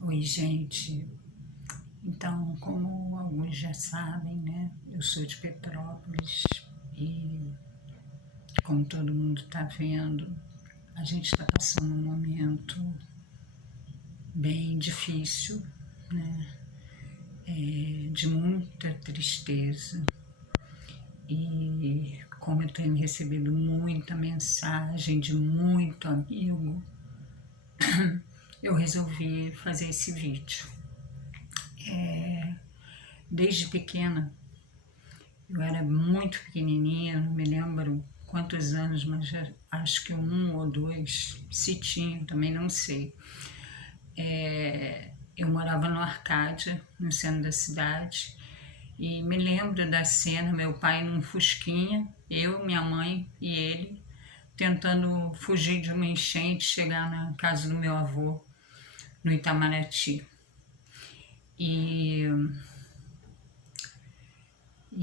Oi, gente. Então, como alguns já sabem, né? Eu sou de Petrópolis e, como todo mundo está vendo, a gente está passando um momento bem difícil, né? De muita tristeza. E como eu tenho recebido muita mensagem de muito amigo, eu resolvi fazer esse vídeo. Desde pequena, eu era muito pequenininha, não me lembro quantos anos, mas já, acho que 1 ou 2, se tinha, também não sei. Eu morava no Arcádia, no centro da cidade, e me lembro da cena, meu pai num fusquinha, eu, minha mãe e ele, tentando fugir de uma enchente, chegar na casa do meu avô, no Itamaraty. E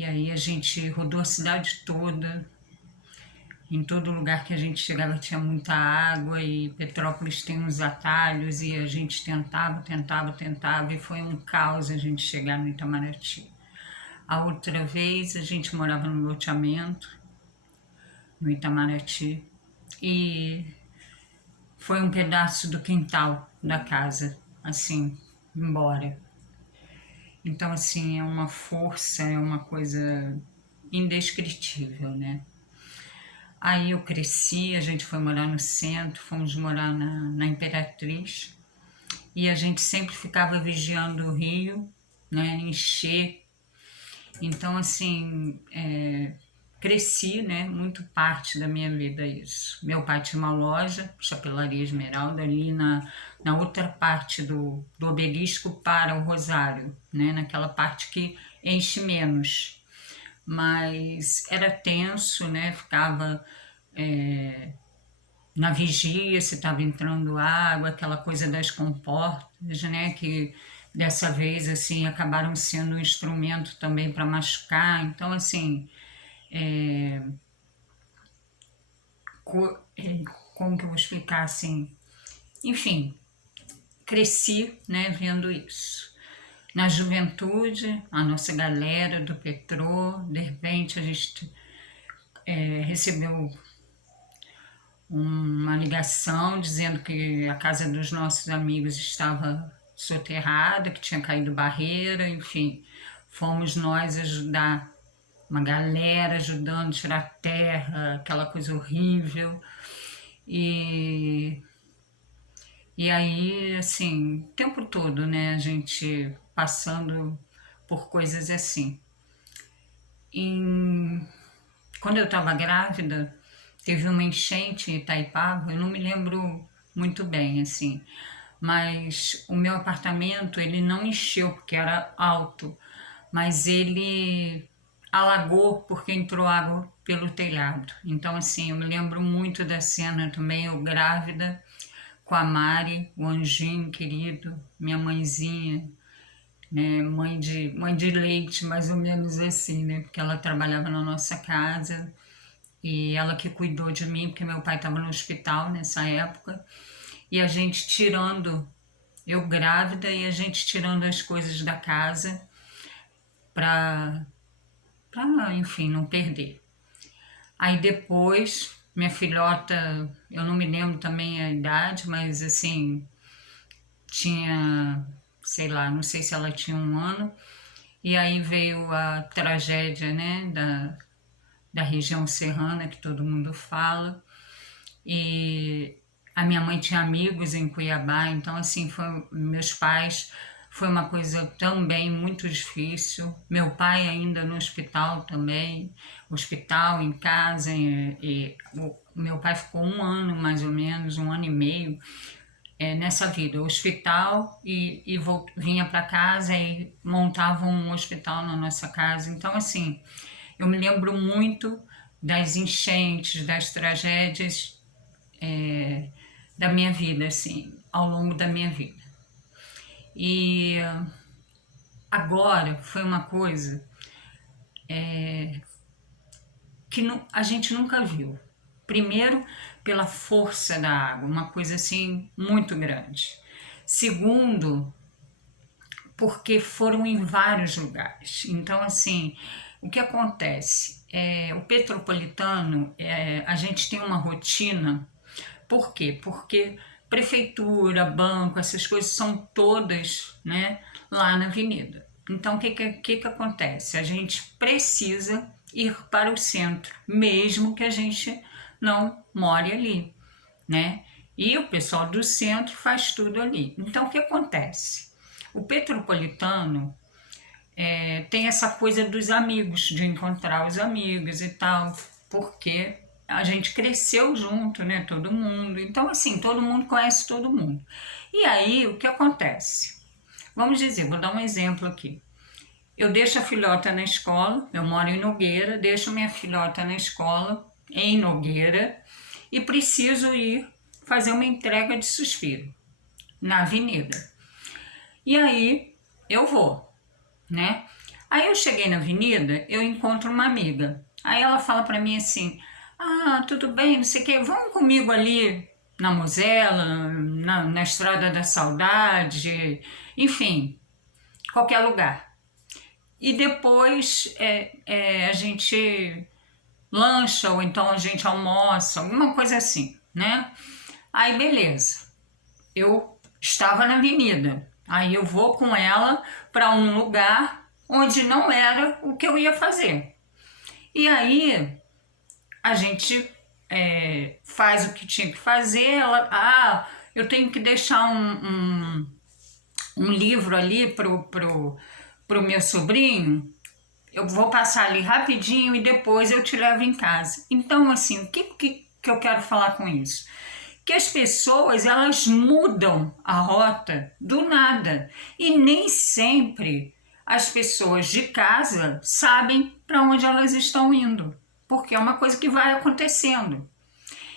aí a gente rodou a cidade toda. Em todo lugar que a gente chegava tinha muita água, e Petrópolis tem uns atalhos, e a gente tentava, e foi um caos a gente chegar no Itamaraty. A outra vez a gente morava no loteamento, no Itamaraty, e foi um pedaço do quintal da casa, assim, embora. Então, assim, é uma força, é uma coisa indescritível, né? Aí eu cresci, a gente foi morar no centro, fomos morar na Imperatriz, e a gente sempre ficava vigiando o rio, né, encher. Então, assim, cresci, né, muito parte da minha vida isso. Meu pai tinha uma loja, Chapelaria Esmeralda, ali na outra parte do obelisco para o Rosário, né, naquela parte que enche menos. Mas era tenso, né, ficava na vigia se estava entrando água, aquela coisa das comportas, né, que dessa vez assim acabaram sendo um instrumento também para machucar. Então, assim, como que eu vou explicar assim? Enfim, cresci, né, vendo isso. Na juventude, a nossa galera do Petrô, de repente a gente recebeu uma ligação dizendo que a casa dos nossos amigos estava soterrada, que tinha caído barreira, enfim. Fomos nós ajudar, uma galera ajudando a tirar terra, aquela coisa horrível. E, e aí, assim, o tempo todo, né, a gente passando por coisas assim. Quando eu estava grávida, teve uma enchente em Itaipava, eu não me lembro muito bem, assim, mas o meu apartamento, ele não encheu porque era alto, mas ele alagou porque entrou água pelo telhado. Então, assim, eu me lembro muito da cena também, eu grávida, com a Mari, o anjinho querido, minha mãezinha, né, mãe de leite, mais ou menos assim, né, porque ela trabalhava na nossa casa, e ela que cuidou de mim, porque meu pai estava no hospital nessa época, e a gente tirando, eu grávida, e a gente tirando as coisas da casa para, enfim, não perder. Aí depois, minha filhota, eu não me lembro também a idade, mas assim, tinha, sei lá, não sei se ela tinha 1 ano, e aí veio a tragédia, né, da região serrana, que todo mundo fala, e a minha mãe tinha amigos em Cuiabá, então assim, meus pais, foi uma coisa também muito difícil. Meu pai ainda no hospital também, hospital, em casa, e o meu pai ficou 1 ano mais ou menos, 1 ano e meio, nessa vida, hospital, e vinha para casa e montava um hospital na nossa casa. Então, assim, eu me lembro muito das enchentes, das tragédias da minha vida, assim, ao longo da minha vida. E agora foi uma coisa que a gente nunca viu. Primeiro, pela força da água, uma coisa assim muito grande. Segundo, porque foram em vários lugares. Então, assim, o que acontece? O Petropolitano, a gente tem uma rotina. Por quê? Porque prefeitura, banco, essas coisas são todas, né, lá na avenida. Então, o que acontece? A gente precisa ir para o centro, mesmo que a gente não more ali, né? E o pessoal do centro faz tudo ali. Então, o que acontece? O Petropolitano tem essa coisa dos amigos, de encontrar os amigos e tal, porque a gente cresceu junto, né? Todo mundo. Então, assim, todo mundo conhece todo mundo. E aí, o que acontece? Vamos dizer, vou dar um exemplo aqui. Eu deixo a filhota na escola, eu moro em Nogueira, deixo minha filhota na escola, em Nogueira, e preciso ir fazer uma entrega de suspiro na avenida. E aí, eu vou, né? Aí eu cheguei na avenida, eu encontro uma amiga. Aí ela fala pra mim assim, tudo bem, não sei o que, vamos comigo ali na Mosela, na Estrada da Saudade, enfim, qualquer lugar. E depois a gente lancha ou então a gente almoça, alguma coisa assim, né? Aí beleza, eu estava na avenida, aí eu vou com ela para um lugar onde não era o que eu ia fazer. E aí a gente faz o que tinha que fazer, eu tenho que deixar um livro ali pro meu sobrinho, eu vou passar ali rapidinho e depois eu te levo em casa. Então, assim, o que eu quero falar com isso? Que as pessoas, elas mudam a rota do nada e nem sempre as pessoas de casa sabem para onde elas estão indo, porque é uma coisa que vai acontecendo.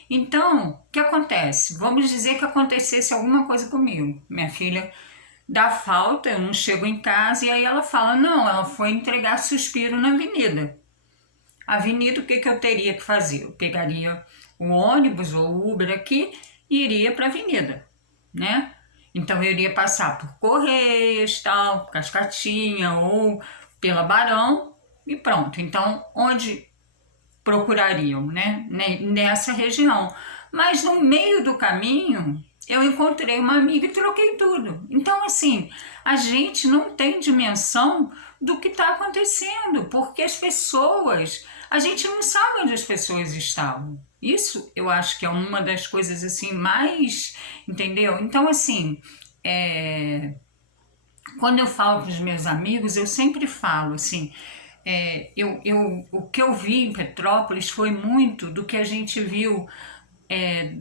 Então, o que acontece? Vamos dizer que acontecesse alguma coisa comigo. Minha filha dá falta, eu não chego em casa e aí ela fala, não, ela foi entregar suspiro na avenida. Avenida, o que eu teria que fazer? Eu pegaria o ônibus ou o Uber aqui e iria para a avenida, né? Então eu iria passar por Correias, tal, Cascatinha ou pela Barão e pronto. Então, onde procurariam, né? Nessa região. Mas no meio do caminho, eu encontrei uma amiga e troquei tudo. Então, assim, a gente não tem dimensão do que está acontecendo, porque as pessoas, a gente não sabe onde as pessoas estavam. Isso eu acho que é uma das coisas assim mais, entendeu? Então, assim, quando eu falo com os meus amigos, eu sempre falo assim, o que eu vi em Petrópolis foi muito do que a gente viu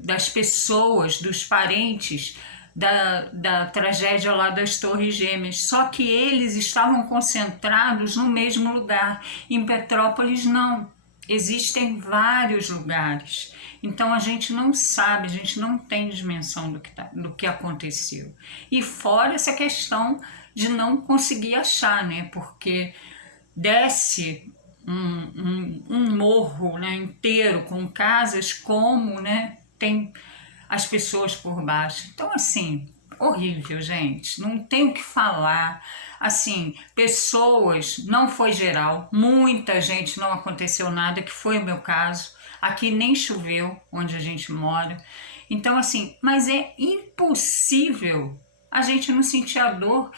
das pessoas, dos parentes da tragédia lá das Torres Gêmeas, só que eles estavam concentrados no mesmo lugar. Em Petrópolis não, existem vários lugares, então a gente não sabe, a gente não tem dimensão do que aconteceu. E fora essa questão de não conseguir achar, né? Porque desce um morro, né, inteiro com casas, como, né, tem as pessoas por baixo. Então, assim, horrível, gente, não tem o que falar. Assim, pessoas, não foi geral, muita gente não aconteceu nada, que foi o meu caso. Aqui nem choveu onde a gente mora. Então, assim, mas é impossível a gente não sentir a dor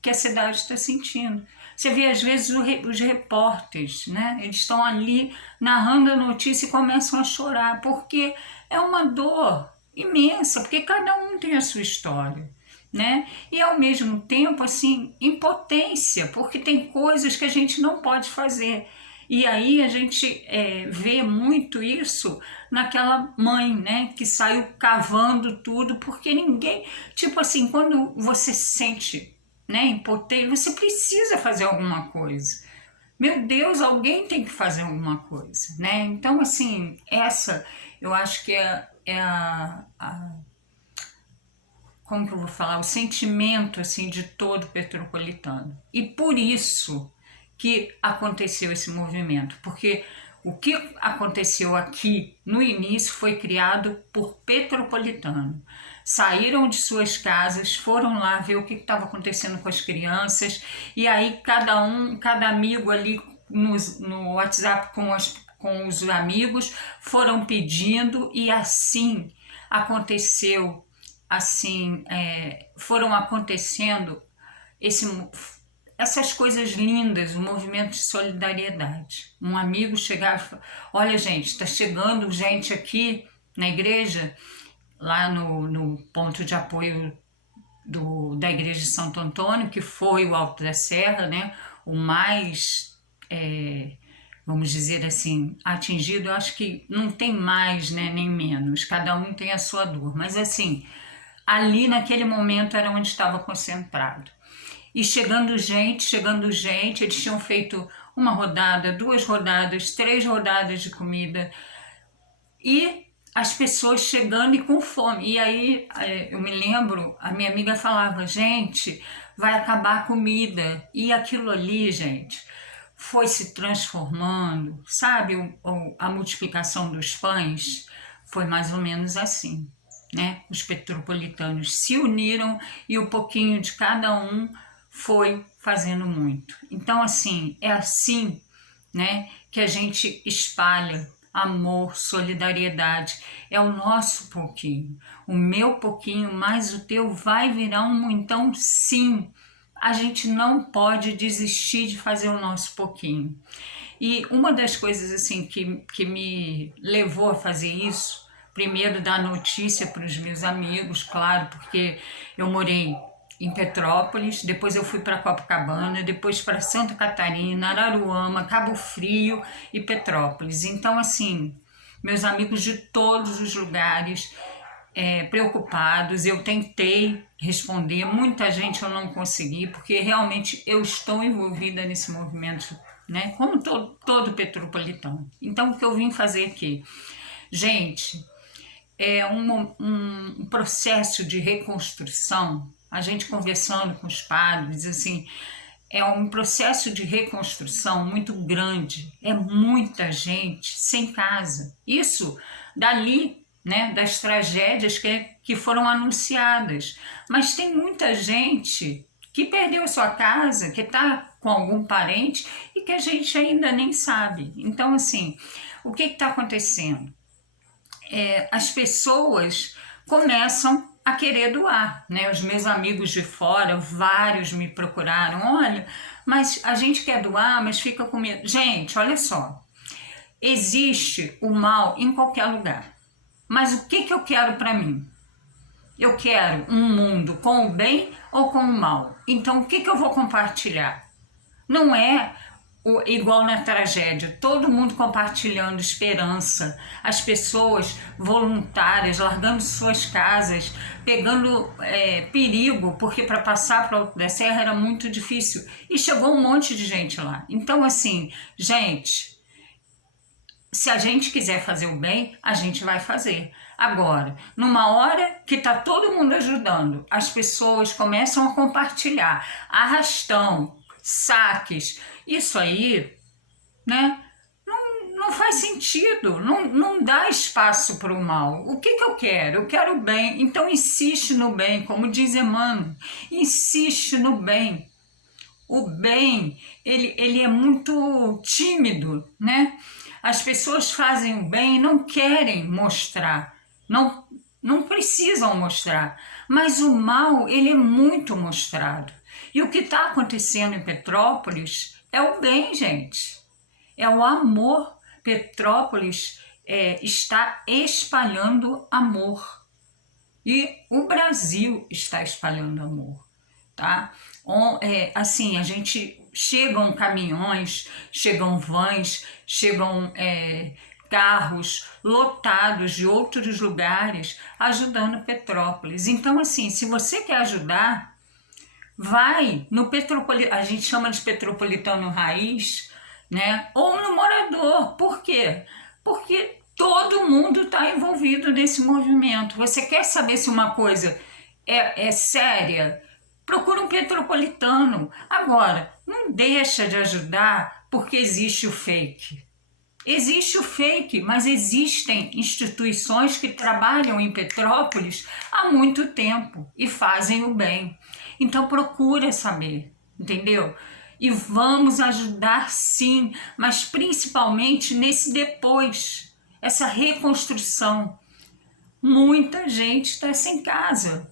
que a cidade está sentindo. Você vê, às vezes, os repórteres, né? Eles estão ali narrando a notícia e começam a chorar, porque é uma dor imensa, porque cada um tem a sua história, né? E, ao mesmo tempo, assim, impotência, porque tem coisas que a gente não pode fazer. E aí a gente vê muito isso naquela mãe, né, que saiu cavando tudo, porque ninguém, tipo assim, quando você se sente, né, impotente, você precisa fazer alguma coisa. Meu Deus, alguém tem que fazer alguma coisa, né? Então, assim, essa eu acho que como que eu vou falar, o sentimento assim de todo petropolitano. E por isso que aconteceu esse movimento, porque o que aconteceu aqui no início foi criado por petropolitano. saíram de suas casas, foram lá ver o que estava acontecendo com as crianças, e aí cada amigo ali no WhatsApp com os amigos foram pedindo, e assim aconteceu, assim, foram acontecendo essas coisas lindas, o movimento de solidariedade. Um amigo chegava e falava: olha, gente, está chegando gente aqui na igreja, lá no ponto de apoio da igreja de Santo Antônio, que foi o Alto da Serra, né, o mais, vamos dizer assim, atingido. Eu acho que não tem mais, né, nem menos, cada um tem a sua dor, mas assim, ali naquele momento era onde estava concentrado. E chegando gente, eles tinham feito uma rodada, 2 rodadas, 3 rodadas de comida, e as pessoas chegando e com fome. E aí eu me lembro, a minha amiga falava: gente, vai acabar a comida. E aquilo ali, gente, foi se transformando, sabe? A multiplicação dos pães foi mais ou menos assim, né? Os petropolitanos se uniram e o pouquinho de cada um foi fazendo muito. Então, assim, é assim, né, que a gente espalha amor, solidariedade. É o nosso pouquinho. O meu pouquinho mais o teu vai virar um muitão, sim. A gente não pode desistir de fazer o nosso pouquinho. E uma das coisas assim que me levou a fazer isso, primeiro dar notícia para os meus amigos, claro, porque eu morei em Petrópolis, depois eu fui para Copacabana, depois para Santa Catarina, Araruama, Cabo Frio e Petrópolis. Então, assim, meus amigos de todos os lugares, preocupados, eu tentei responder, muita gente eu não consegui, porque realmente eu estou envolvida nesse movimento, né, como todo petropolitano. Então, o que eu vim fazer aqui? Gente, é um processo de reconstrução. A gente conversando com os padres, assim, é um processo de reconstrução muito grande. É muita gente sem casa. Isso dali, né, das tragédias que foram anunciadas. Mas tem muita gente que perdeu sua casa, que está com algum parente e que a gente ainda nem sabe. Então, assim, o que está acontecendo? As pessoas começam a querer doar, né? Os meus amigos de fora, vários me procuraram: olha, mas a gente quer doar, mas fica com medo. Gente, olha só, existe o mal em qualquer lugar, mas o que eu quero para mim? Eu quero um mundo com o bem ou com o mal. Então, o que eu vou compartilhar? Não é igual na tragédia, todo mundo compartilhando esperança, as pessoas voluntárias, largando suas casas, pegando perigo, porque para passar para o Alto da Serra era muito difícil, e chegou um monte de gente lá. Então, assim, gente, se a gente quiser fazer o bem, a gente vai fazer. Agora, numa hora que está todo mundo ajudando, as pessoas começam a compartilhar, arrastão, saques, isso aí, né, não faz sentido, não dá espaço para o mal. O que eu quero? Eu quero o bem, então insiste no bem, como diz Emmanuel, insiste no bem. O bem, ele é muito tímido, né? As pessoas fazem o bem e não querem mostrar, não precisam mostrar, mas o mal, ele é muito mostrado. E o que está acontecendo em Petrópolis é o bem, gente, é o amor. Petrópolis está espalhando amor, e o Brasil está espalhando amor, tá? Assim, a gente chegam caminhões, chegam vans, chegam carros lotados de outros lugares ajudando Petrópolis. Então, assim, se você quer ajudar, vai no petropolitano, a gente chama de petropolitano raiz, né? Ou no morador. Por quê? Porque todo mundo está envolvido nesse movimento. Você quer saber se uma coisa é séria? Procura um petropolitano. Agora, não deixa de ajudar porque existe o fake. Existe o fake, mas existem instituições que trabalham em Petrópolis há muito tempo e fazem o bem. Então procura saber, entendeu? E vamos ajudar sim, mas principalmente nesse depois, essa reconstrução. Muita gente está sem casa.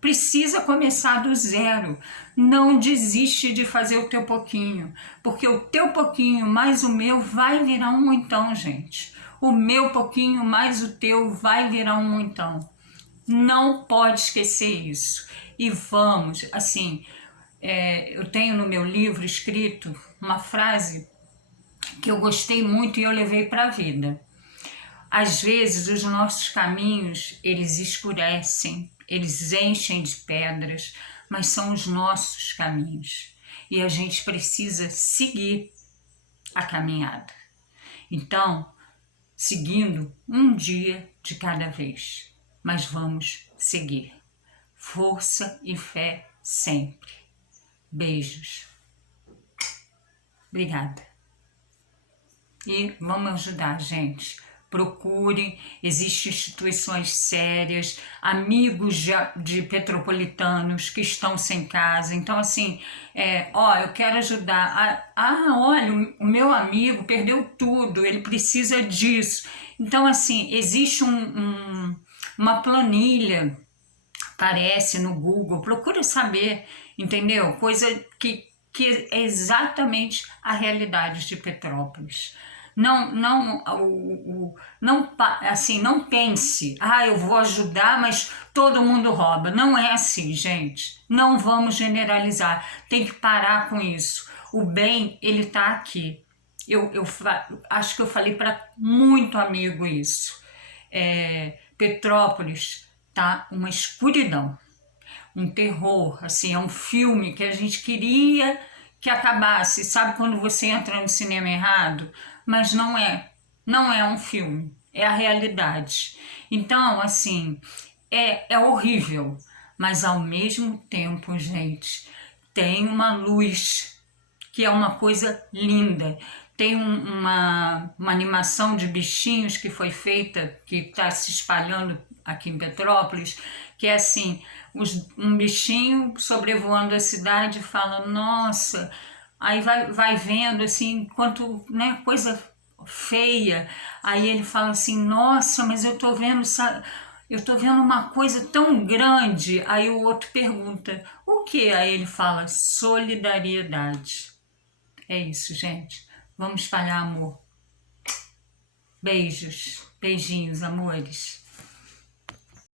Precisa começar do zero. Não desiste de fazer o teu pouquinho, porque o teu pouquinho mais o meu vai virar um muitão, gente. O meu pouquinho mais o teu vai virar um muitão. Não pode esquecer isso. E vamos, assim, eu tenho no meu livro escrito uma frase que eu gostei muito e eu levei para a vida. Às vezes os nossos caminhos, eles escurecem, eles enchem de pedras, mas são os nossos caminhos. E a gente precisa seguir a caminhada. Então, seguindo um dia de cada vez, mas vamos seguir. Força e fé sempre. Beijos. Obrigada. E vamos ajudar, gente. Procurem, existem instituições sérias, amigos de petropolitanos que estão sem casa. Então, assim, eu quero ajudar. Olha, o meu amigo perdeu tudo, ele precisa disso. Então, assim, existe uma planilha, aparece no Google, procura saber, entendeu? Coisa que é exatamente a realidade de Petrópolis. Não pense, eu vou ajudar, mas todo mundo rouba. Não é assim, gente. Não vamos generalizar. Tem que parar com isso. O bem, ele está aqui. Acho que eu falei para muito amigo isso. Petrópolis tá uma escuridão, um terror, assim, é um filme que a gente queria que acabasse, sabe quando você entra no cinema errado? Mas não é um filme, é a realidade. Então, assim, é horrível, mas ao mesmo tempo, gente, tem uma luz, que é uma coisa linda. Tem uma animação de bichinhos que foi feita, que está se espalhando aqui em Petrópolis, que é assim, um bichinho sobrevoando a cidade fala, nossa, aí vai vendo assim, quanto, né, coisa feia, aí ele fala assim, nossa, mas eu tô vendo uma coisa tão grande. Aí o outro pergunta, o que? Aí ele fala, solidariedade. É isso, gente. Vamos espalhar amor. Beijos, beijinhos, amores.